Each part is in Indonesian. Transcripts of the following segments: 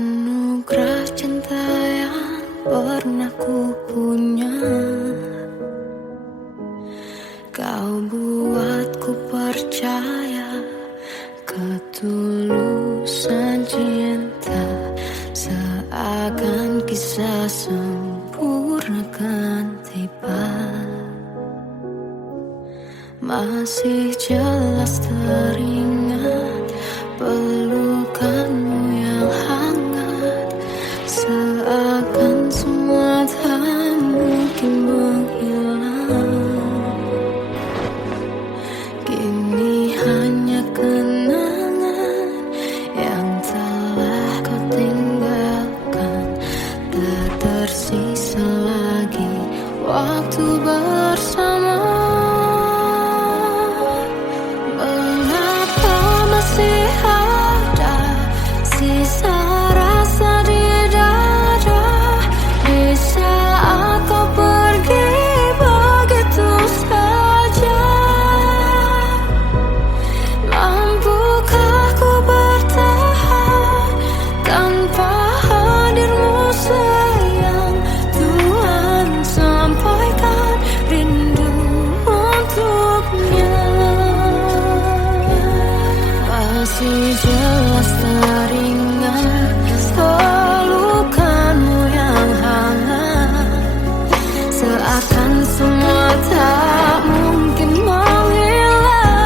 anugerah cinta yang pernah ku punya. Kau buatku percaya ketulusan cinta, seakan kisah sempurna kan tiba. Masih jelas teringat pelukanmu yang hangat, seakan semua tak mungkin menghilang. Kini hanya kenangan yang telah kau tinggalkan, tak tersisa lagi waktu bersama. Mengapa masih ada sisa rasa di dada di saat kau pergi begitu saja? Mampukah ku bertahan tanpa hadirmu sayang? Tuhan, sampaikan rindu untuknya. Masih jelas teringat pelukanmu yang hangat, seakan semua tak mungkin menghilang.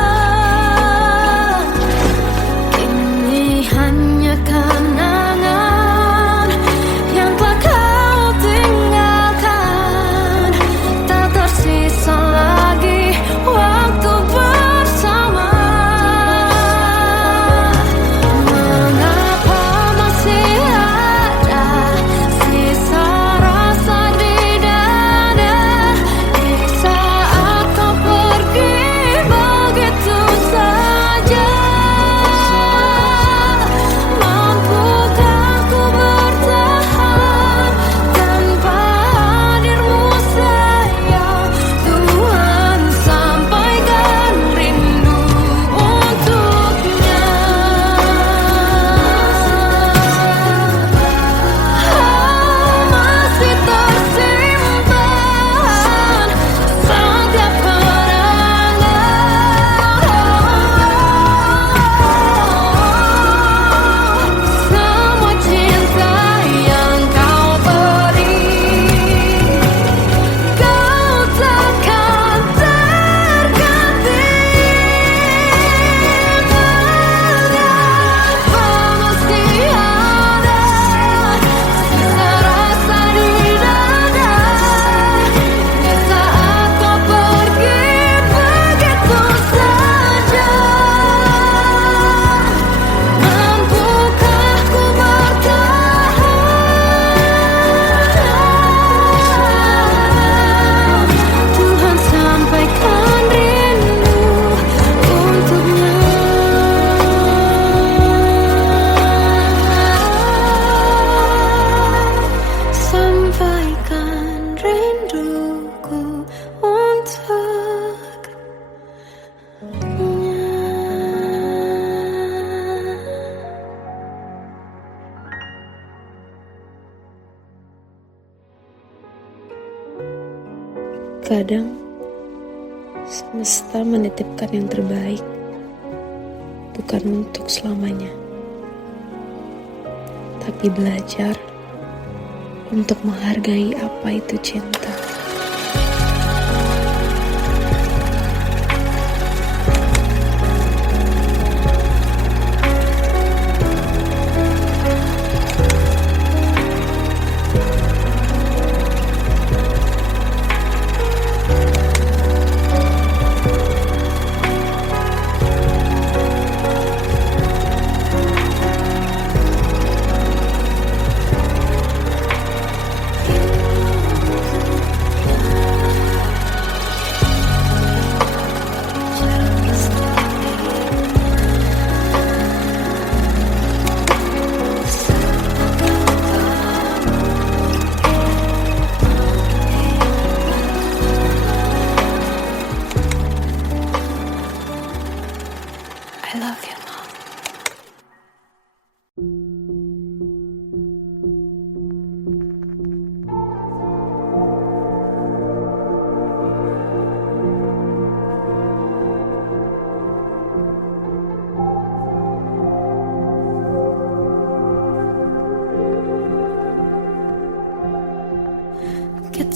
Kini hanya kenangan yang telah kau tinggalkan, tak tersisa lagi waktu bersama. Mengapa masih ada sisa rasa di dada di saat kau pergi begitu saja? Mampukah ku bertahan tanpa hadirmu sayang? Tuhan, sampaikan rindu untuknya. Masih tersimpan setiap kenangan, semua cinta yang kau beri. Kau takkan terganti. Mengapa masih ada sisa rasa di dada di saat kau pergi begitu saja? Mampukah ku bertahan? Tuhan, sampaikan rindu untuknya. Sampaikan rinduku untuknya. Kadang semesta menitipkan yang terbaik, bukan untuk selamanya, tapi belajar untuk menghargai apa itu cinta.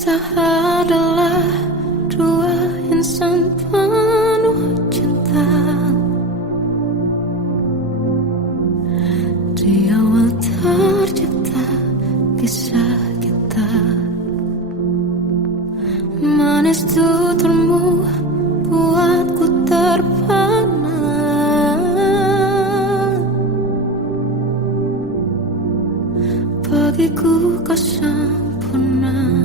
Kita adalah dua insan penuh cinta. Di awal tercipta kisah kita, manis tuturmu buatku terpana. Bagiku kau sempurna.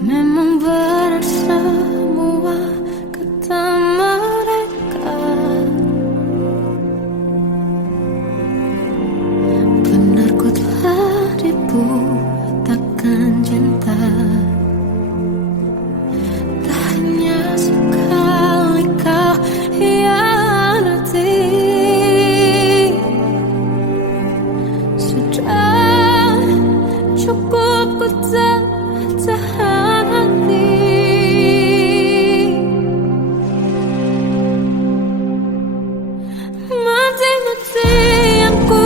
Memang benar semua kata mereka, benar ku telah dibutakan cinta. Tak hanya sekali kau hianati, sudah cukup ku tahan hati. Mati-matian ku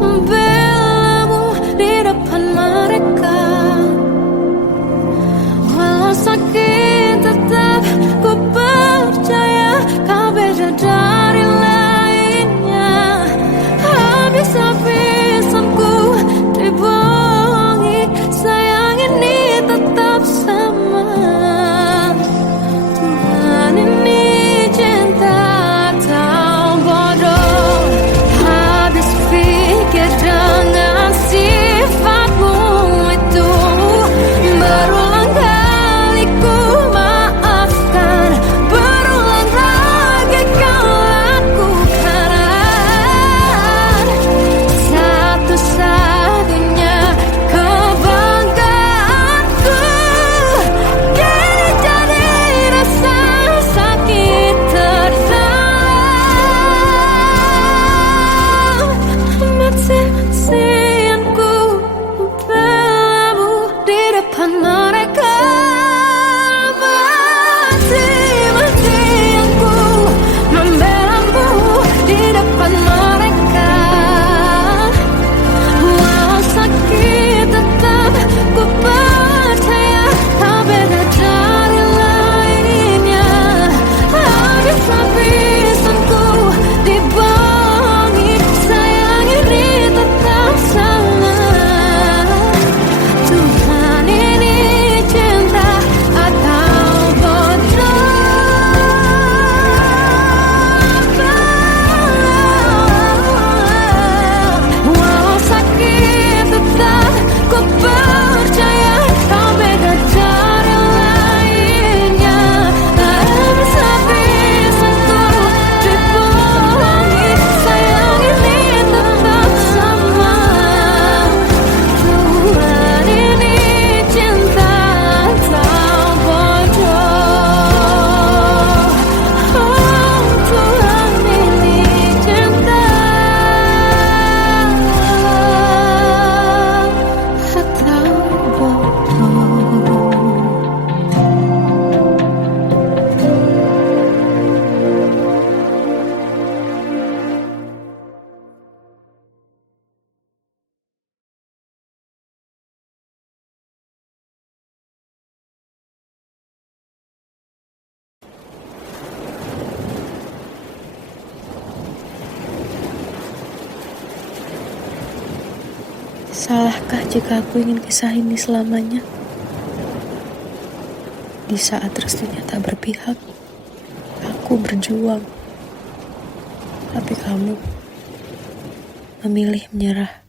membelamu di depan mereka. Walau sakit tetap ku percaya kau beda dari lainnya. Habis-habisan ku dibohongi, sayang ini tetap sama. Tuhan ini cinta atau bodoh. Habis pikir dengan sifatmu itu, berulang kali ku maafkan, berulang lagi kau lakukan. Satu-satunya kebanggaanku kini jadi rasa sakit terdalam. Mati-matian ku membelamu di depan mereka. Mati-matian ku membelamu di depan mereka. Walau sakit tetap ku percaya kau beda dari lainnya. Habis-habisan ku dibohongi, sayang ini tetap sama. Tuhan ini cinta atau bodoh. Walau sakit tetap ku percaya kau beda dari lainnya. Habis-habisan ku dibohongi, sayang ini tetap sama. Tuhan ini cinta atau bodoh. Oh, Tuhan ini cinta atau bodoh. Salahkah jika aku ingin kisah ini selamanya? Di saat restunya tak berpihak, aku berjuang. Tapi kamu memilih menyerah.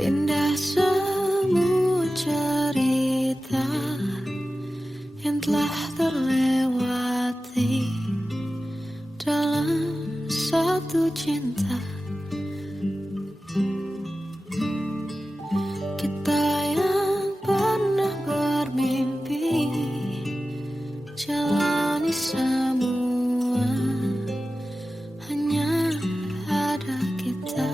Indah semua cerita yang telah terlewati dalam satu cinta. Kita yang pernah bermimpi jalani semua, hanya ada kita.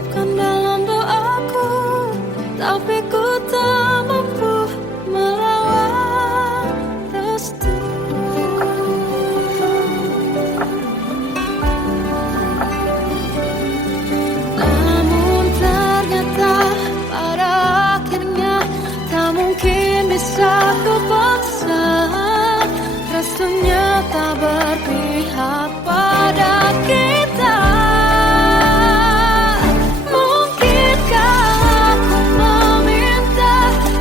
titipkan dalam doaku, tapi ku tak mampu melawan restu. Namun ternyata pada akhirnya tak mungkin bisa ku paksa. Restunya tak berpihak pada kita. Mungkinkah aku meminta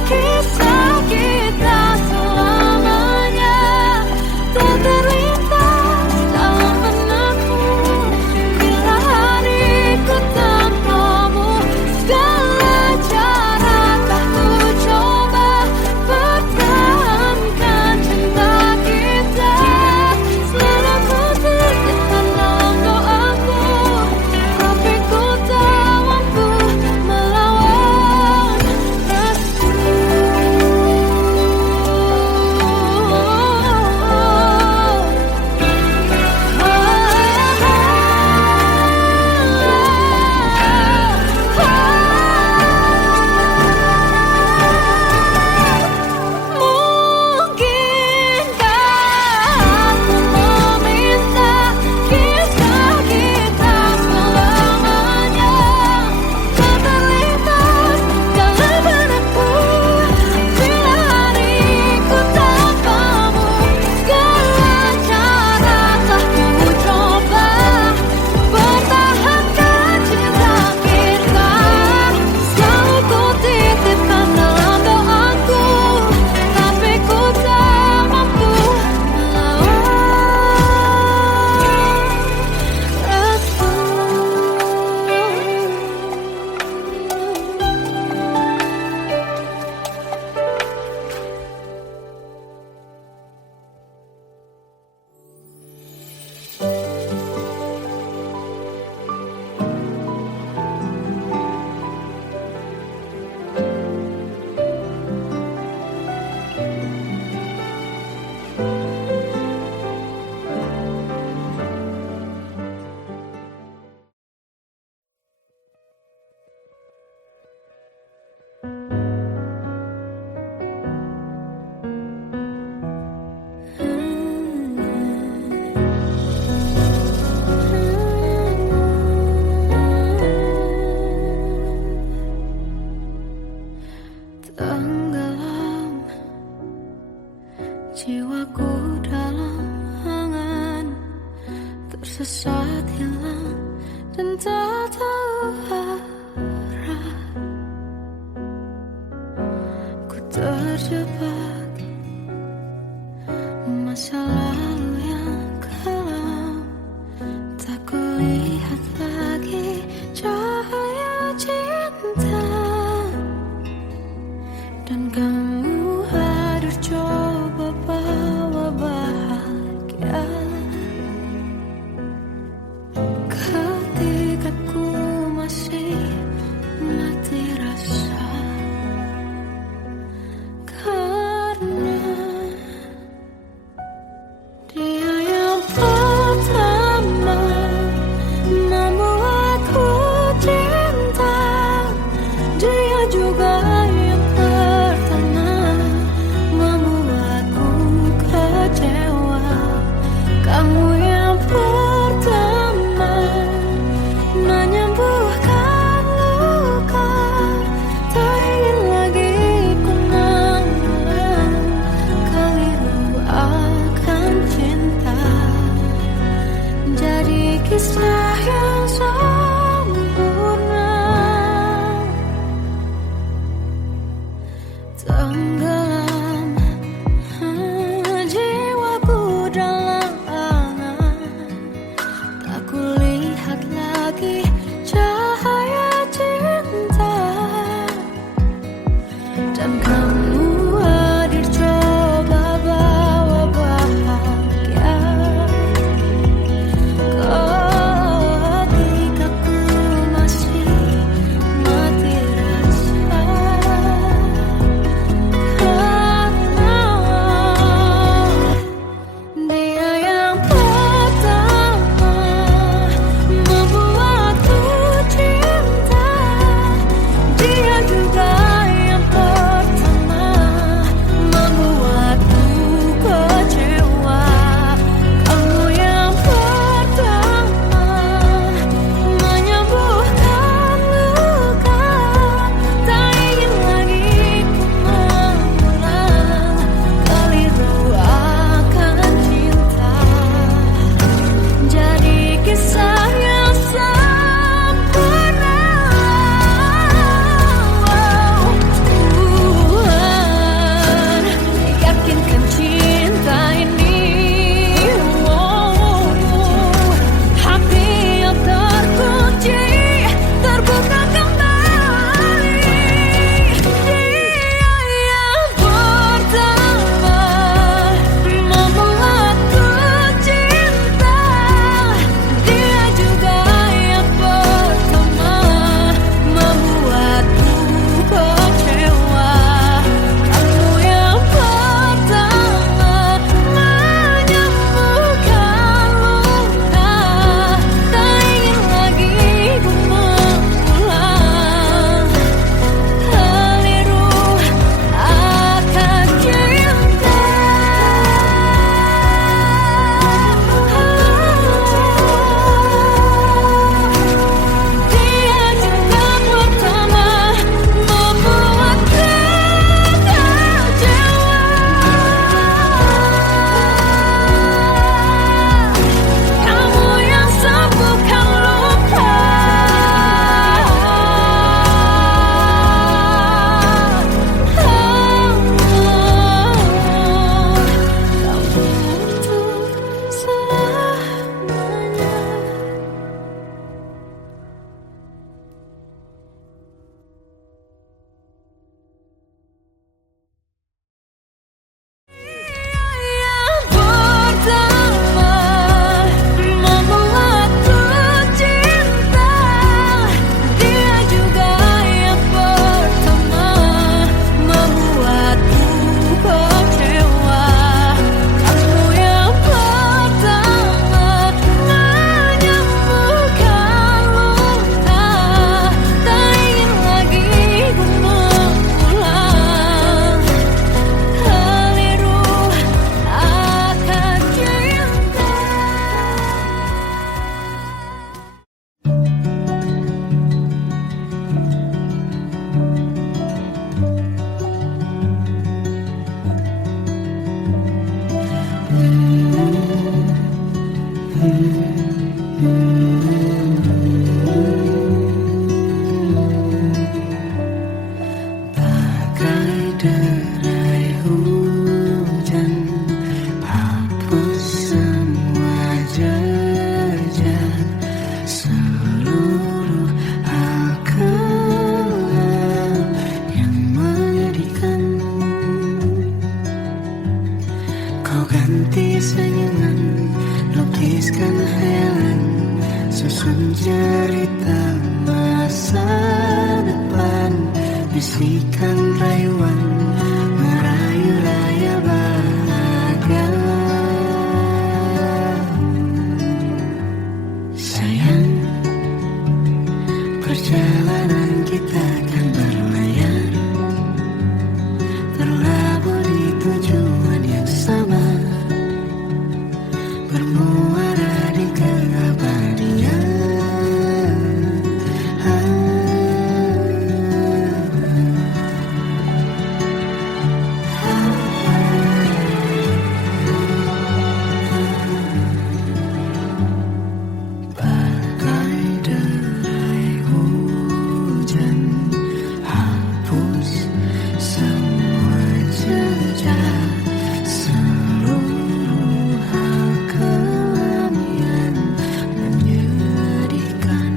kisah kita selamanya tak terlintas dalam benakku bila hariku tanpamu. Segala cara tak ku coba pertahankan cinta kita. Selalu ku titipkan dalam doaku, tapi ku tak mampu melawan restu. Mungkinkah aku meminta kisah kita selamanya tak terlintas dalam benakku bila hariku tanpamu. Segala cara telah ku coba pertahankan cinta kita. Selalu ku titipkan dalam doaku, tapi ku tak mampu melawan restu. Tenggelam jiwaku dalam angan, tersesat hilang dan tak tahu arah. Ku terjebak masa lalu yang kelam, tak kulihat lagi cahaya cinta. Dan kamu hadir coba bawa bahagia ketika ku masih mati rasa. bisikan rayuan merayu raya bahagia. Sayang, perjalanan kita akan berlayar, terlabur di tujuan yang sama, bermuara di keabadian. Bagai derai hujan, hapus semua jejak, seluruh hal kelam yang menyedihkan.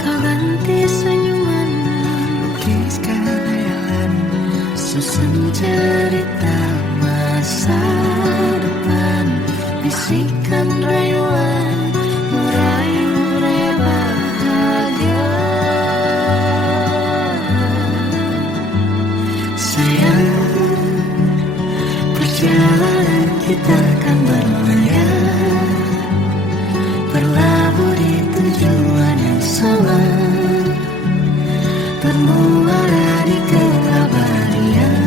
Kau ganti senyuman, lukiskan hayalan, susun cerita masa depan, bisikan rayuan merayu raya bahagia. Sayang, perjalanan kita akan berlayar, berlabuh di tujuan yang sama, bermuara di keabadian.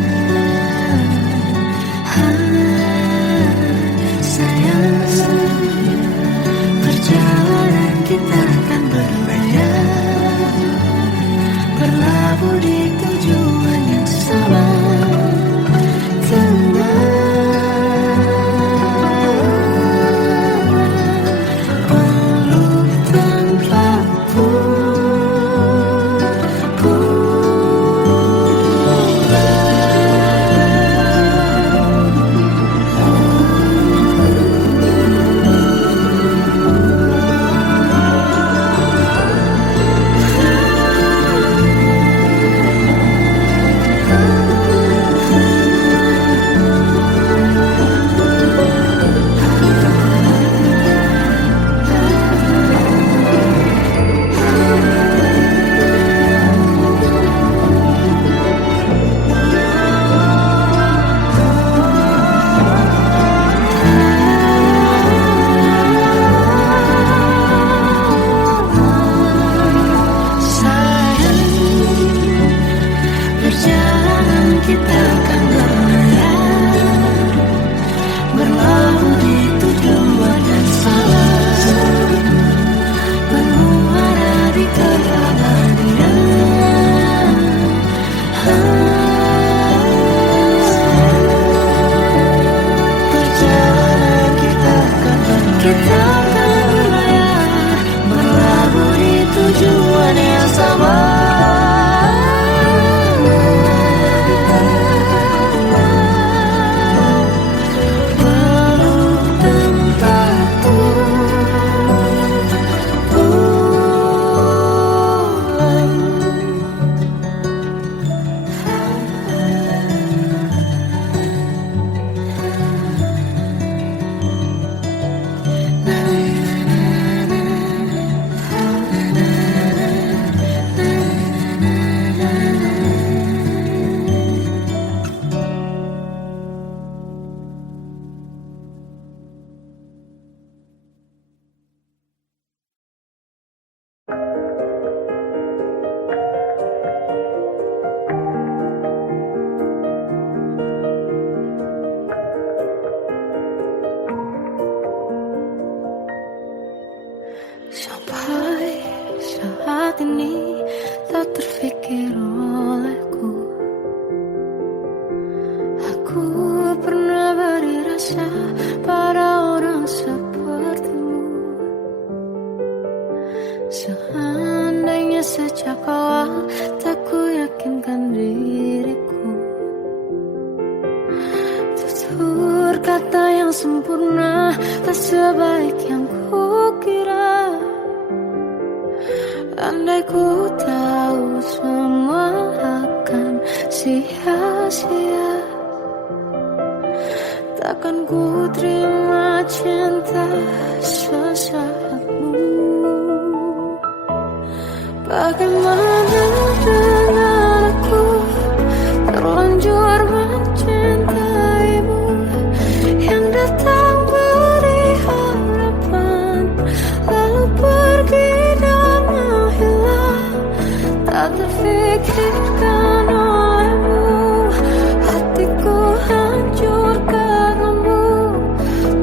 Sayang, perjalanan kita akan berlayar, berlabuh di tujuan yang sama, peluk tanpa kita akan berlayar, berlabuh di tujuan yang sama, bermuara di keabadian. Perjalanan kita akan berlayar, berlabuh di tujuan yang sama. Sampai saat ini tak terfikir olehku, aku pernah beri rasa pada orang sepertimu. Seandainya sejak awal tak ku yakinkan diriku, tutur kata yang sempurna tak sebaik yang kukira. Andai ku tahu semua akan sia-sia, takkan ku terima cinta sesaatmu. Bagaimana dengan aku terlanjur mencintaimu yang datang beri harapan lalu pergi dan menghilang, tak terfikirkan olehmu. Hatiku hancur karenamu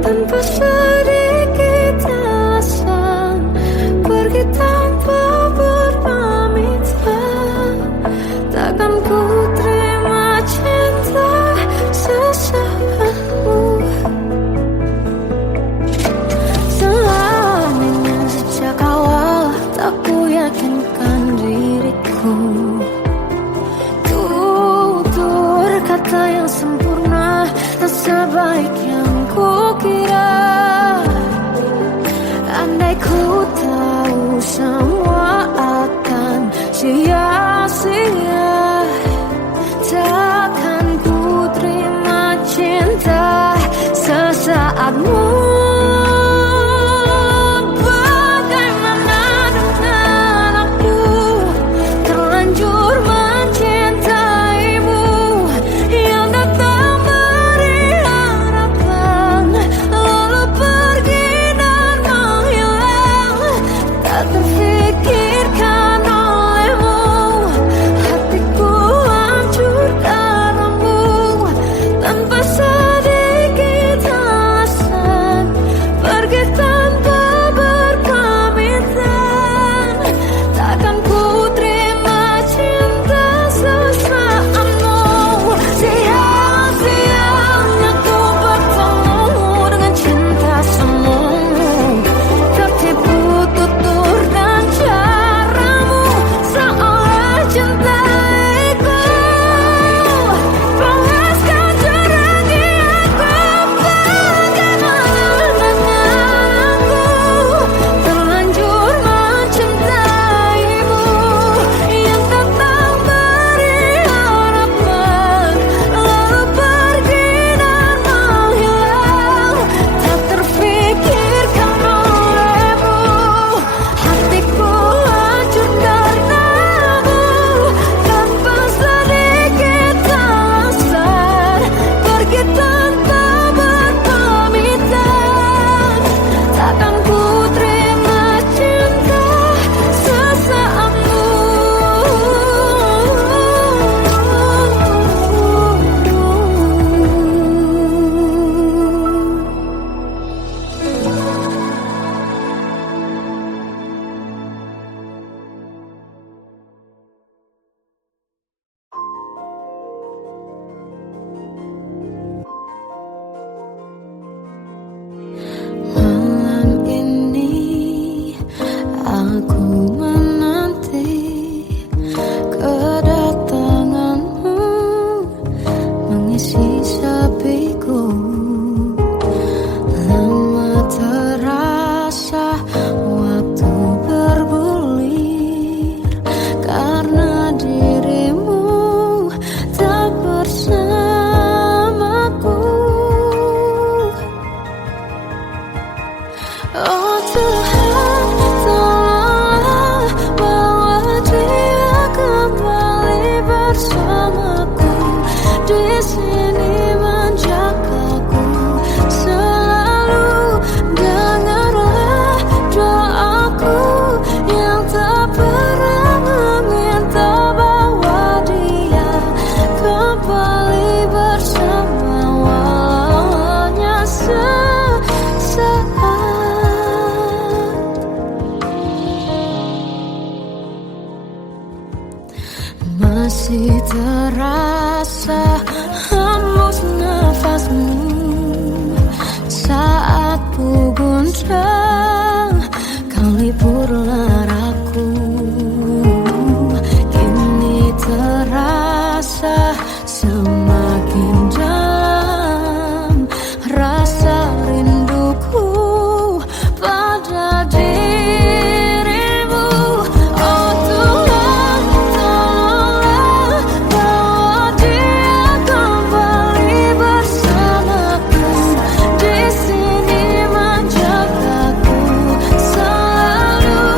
tanpa sedikit alasan, pergi tanpa berpamitan. Takkan ku terima cinta sesaatmu. Selamanya sejak awal tak ku yakinkan diriku. Tutur kata yang sempurna tak sebaik yang ku kira. Andai ku tahu semua akan sia-sia, takkan ku terima cinta sesaatmu. Bagaimana dengan aku terlanjur mencintaimu yang datang beri harapan lalu pergi dan menghilang, tak terfikirkan olehmu. Hatiku hancur karenamu tanpa sedikit alasan, pergi tanpa berpamitan. Takkan ku terima cinta sesaatmu. Sia-sianya ku bertemu dengan cinta semu, tertipu tutur dan caramu seolah cintaiku. Panaskan jerami aku. Bagaimana dengan aku terlanjur mencintaimu yang datang beri harapan lalu pergi dan menghilang, tak terfikirkan olehmu. Hatiku hancur karenamu tanpa sedikit alasan, pergi tanpa berpamitan. Takkan ku terima cinta sesaatmu. Malam ini aku menanti kedatanganmu mengisi sepiku. Lama terasa waktu bergulir karena dirimu tak bersamaku. Oh Tuhan, tolonglah bawa dia kembali bersamaku. Di sini menjagaku selalu. Dengarlah doaku yang tak pernah meminta, bawa dia kembali bersama walau hanya sesaat. Masih terasa hembus nafasmu saat ku guncang kau liburlah raku. Kini terasa semakin dalam rasa rinduku pada dirimu. Oh Tuhan, tolonglah bawa dia kembali bersamaku. Di sini menjagaku selalu.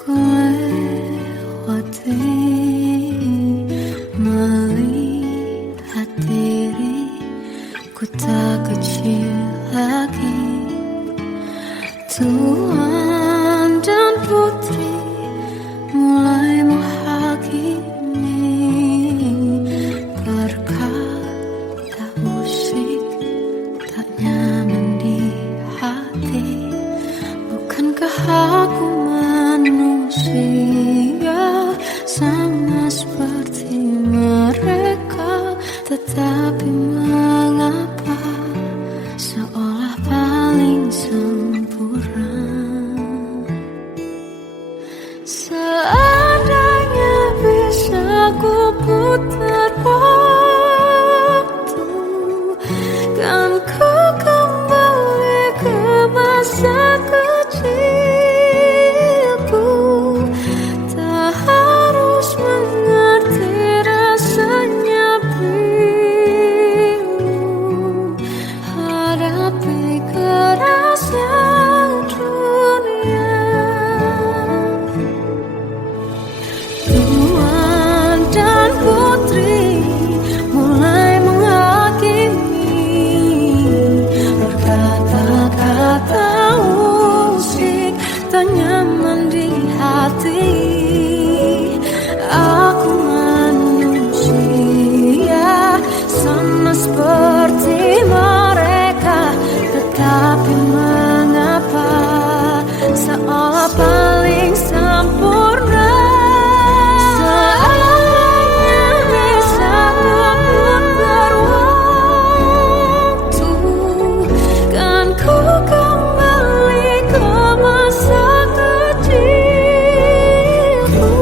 ku lewati, melihat diriku tak kecil lagi. Tuan dan putri mulai menghakimi berkata musik tak nyaman di hati. Bukankah aku manusia sama seperti mereka? Tetapi mengapa seolah paling sempurna? Seandainya bisa ku putar waktu, kan ku kembali ke masa kecilku. Tak harus mengerti rasanya bingung hadapi kerasnya dunia. Tuan dan putri mulai menghakimi berkata-kata musik tak nyaman di hati. Aku manusia sama seperti mereka, tetapi mengapa seolah paling sempurna? Seandainya bisa ku putar waktu, kan ku kembali ke masa kecilku.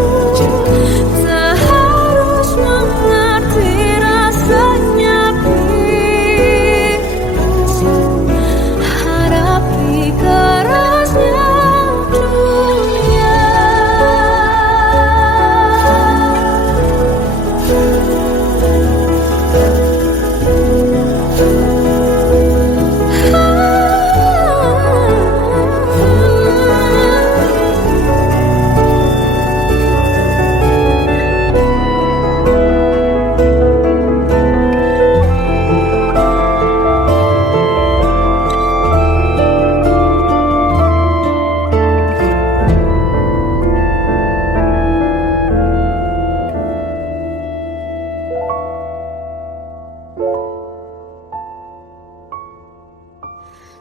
Tak harus mengerti rasanya bingung hadapi kerasnya dunia.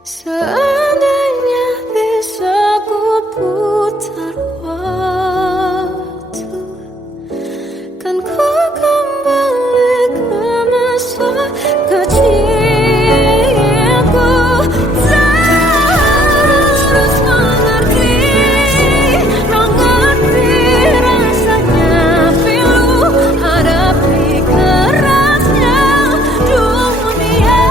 Seandainya bisa ku putar waktu, kan ku kembali ke masa kecilku. Tak harus mengerti rasanya pilu hadapi kerasnya dunia.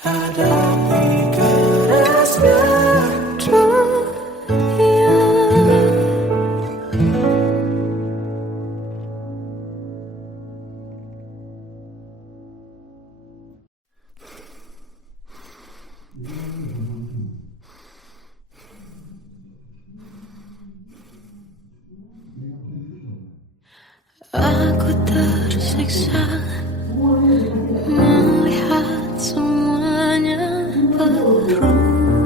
Hadapi kerasnya dunia. Aku tersiksa melihat semuanya berubah.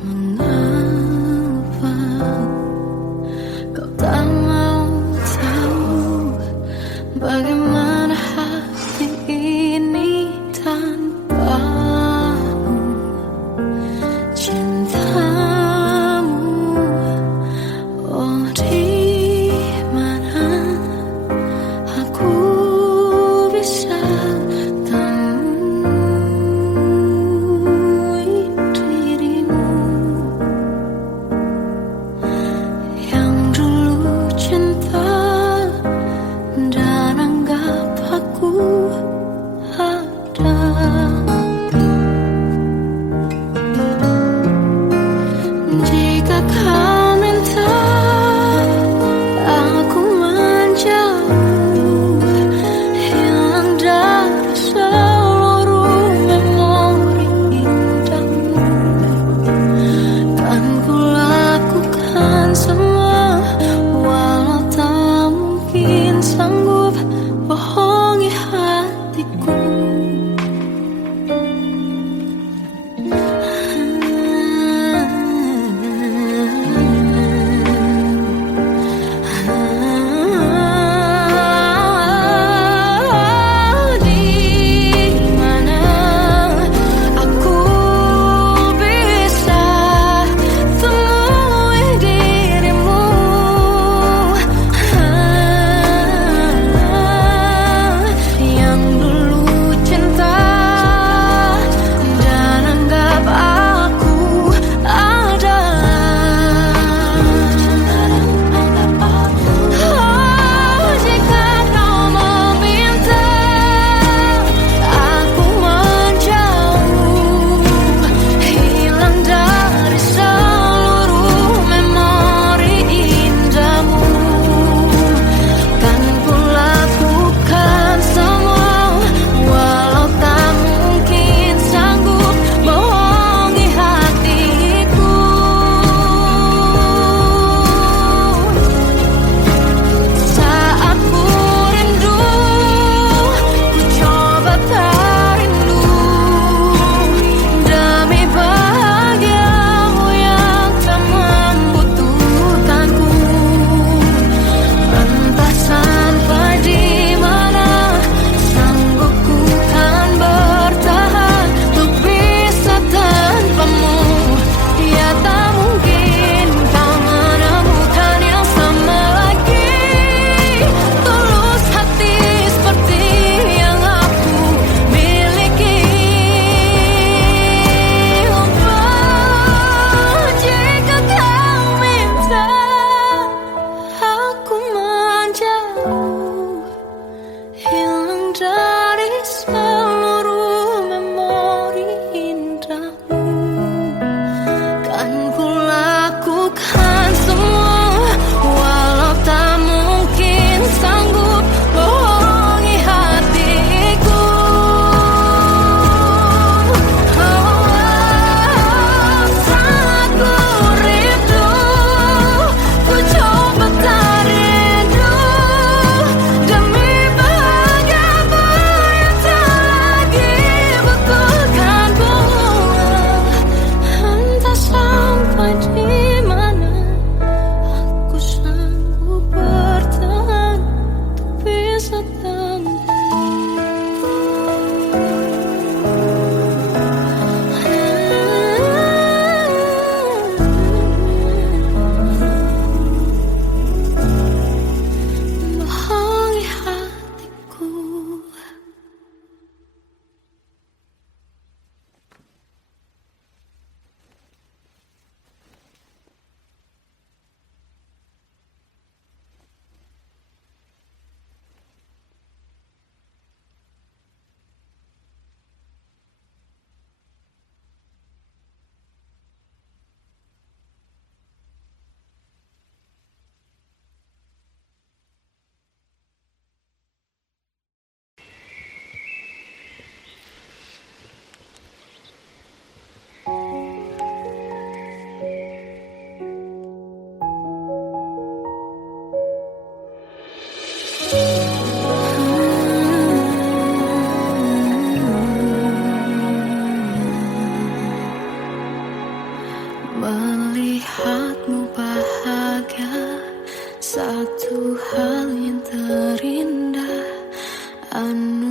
Mengapa kau tak mau tahu bagaimana hati ini tanpamu? Cintamu, oh di mana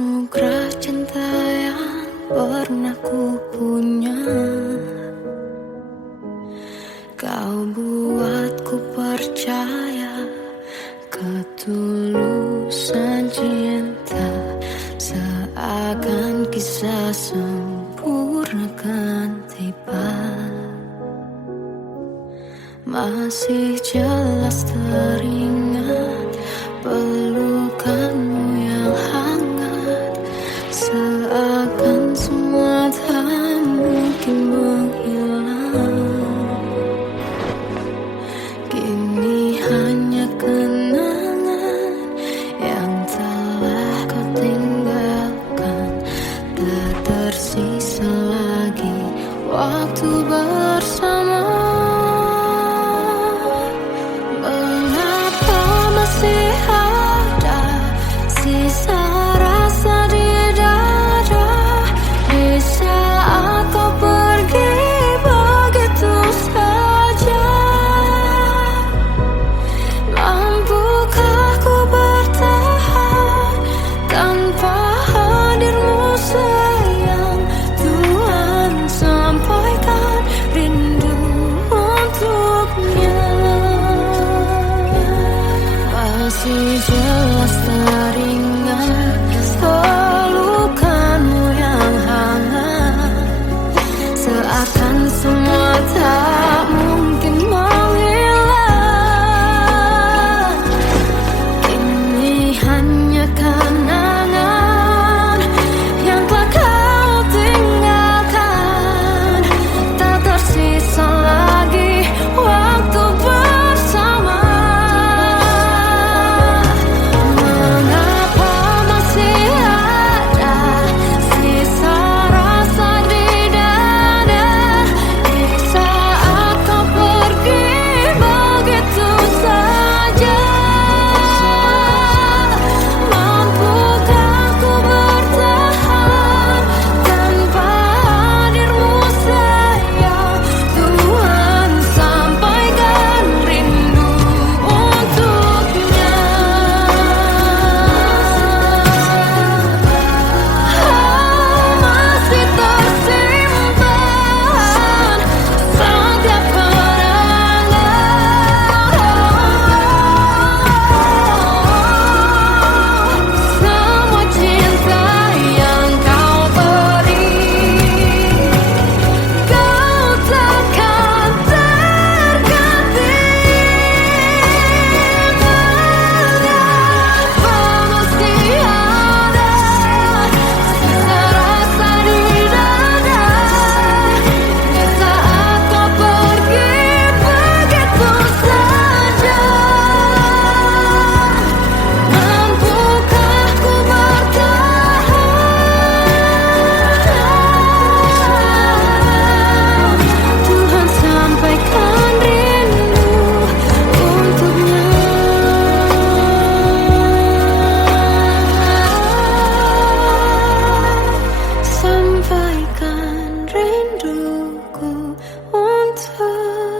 anugerah cinta yang pernah ku punya. Kau buatku percaya ketulusan cinta, seakan kisah sempurna kan tiba. Masih jelas teringat pelukanmu yang hangat, seakan semua tak mungkin menghilang. Kini hanya kenangan yang telah kau tinggalkan, tak tersisa lagi waktu bersama. Mengapa masih ada sisa rasa di dada di saat kau pergi begitu saja? Mampukah ku bertahan tanpa hadirmu sayang? Tuhan, sampaikan rindu untuknya. Masih jelas teringat pelukanmu yang hangat, seakan semua tak mungkin menghilang. Ini hanya kenangan yang telah kau tinggalkan, tak tersisa lagi waktu bersama. Mengapa masih ada sisa rasa di dada di saat kau pergi begitu saja? Mampukah ku bertahan tanpa hadirmu sayang? Tuhan, sampaikan rindu untuknya. Masih tersimpan setiap kenangan, semua cinta yang kau beri. Kau takkan terganti. Mengapa masih ada sisa rasa di dada di saat kau pergi begitu saja? Mampukah ku bertahan? Tuhan, sampaikan rindu untuknya. Sampaikan rinduku untuknya.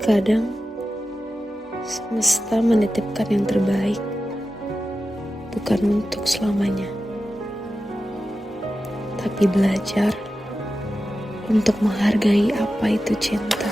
Kadang semesta menitipkan yang terbaik, bukan untuk selamanya, tapi belajar untuk menghargai apa itu cinta.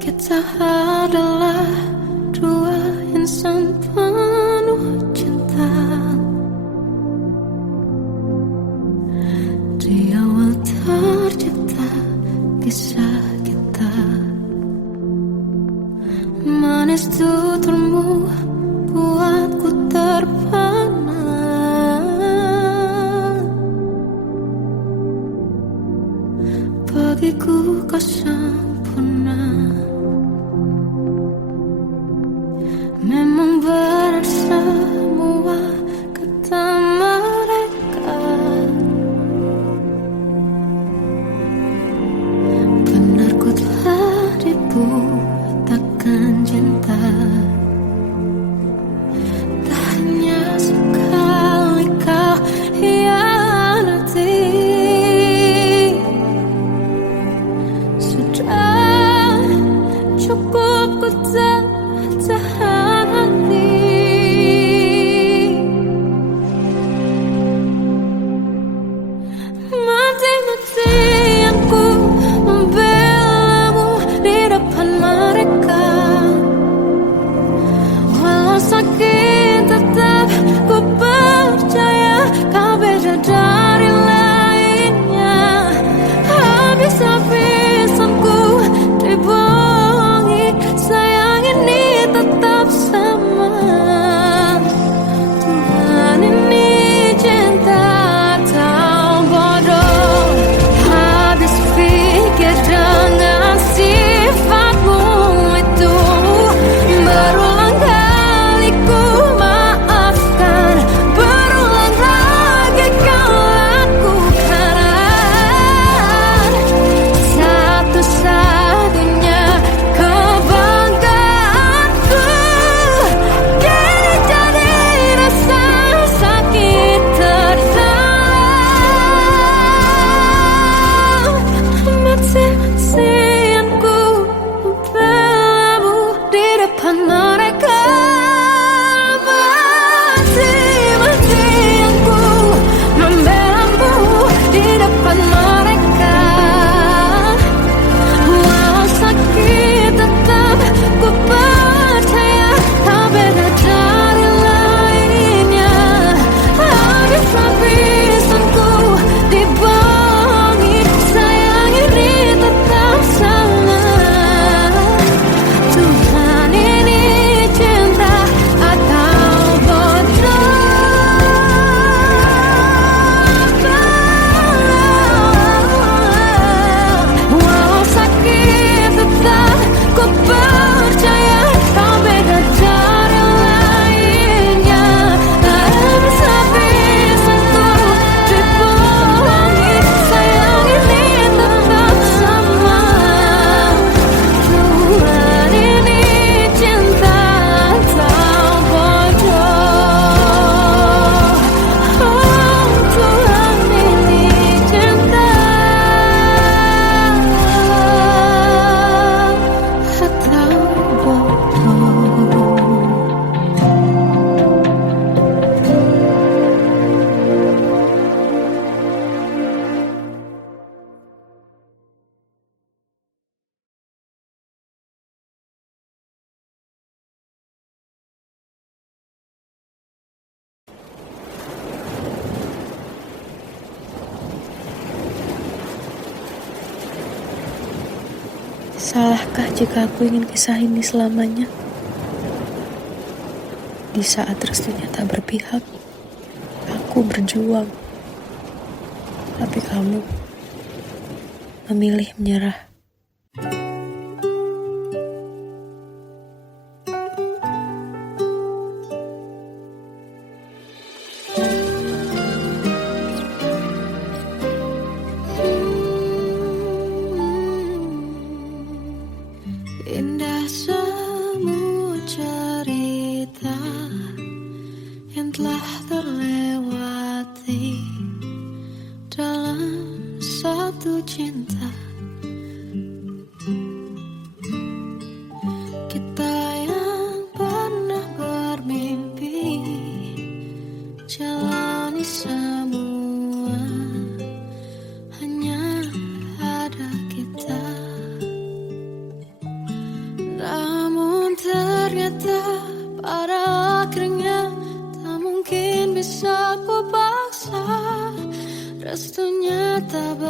Kita adalah dua insan penuh cinta. Di awal tercipta kisah kita. Manis tuturmu buatku terpana. Bagiku kau sempurna. Memang benar semua kata mereka. Benar ku telah dibutakan cinta. Tak hanya sekali kau hianati. Sudah cukup ku tahan hati. Mati-matian ku membelamu di depan mereka. Walau sakit tetap ku percaya kau beda dari lainnya. Habis-habisan ku dibohongi, sayang ini tetap sama. Tuhan ini cinta atau bodoh. Habis pikir dengan sifatmu itu. Berulang kali ku maafkan, berulang lagi kau lakukan. Satu-satunya kebanggaanku kini jadi rasa sakit terdalam. Mati-matian ku membelamu di depan mereka. Mati-matian ku membelamu di depan mereka. Walau sakit tetap ku percaya kau beda dari lainnya. Habis-habisan ku dibohongi, sayang ini tetap sama. Tuhan ini cinta atau bodoh. Walau sakit tetap ku percaya kau beda dari lainnya. Habis-habisan ku dibohongi, sayang ini tetap sama. Tuhan ini cinta atau bodoh. Oh, Tuhan ini cinta atau bodoh. Salahkah jika aku ingin kisah ini selamanya? Di saat restunya tak berpihak, aku berjuang. Tapi kamu memilih menyerah. Indah semua cerita yang telah terlewati dalam satu cinta restunya tak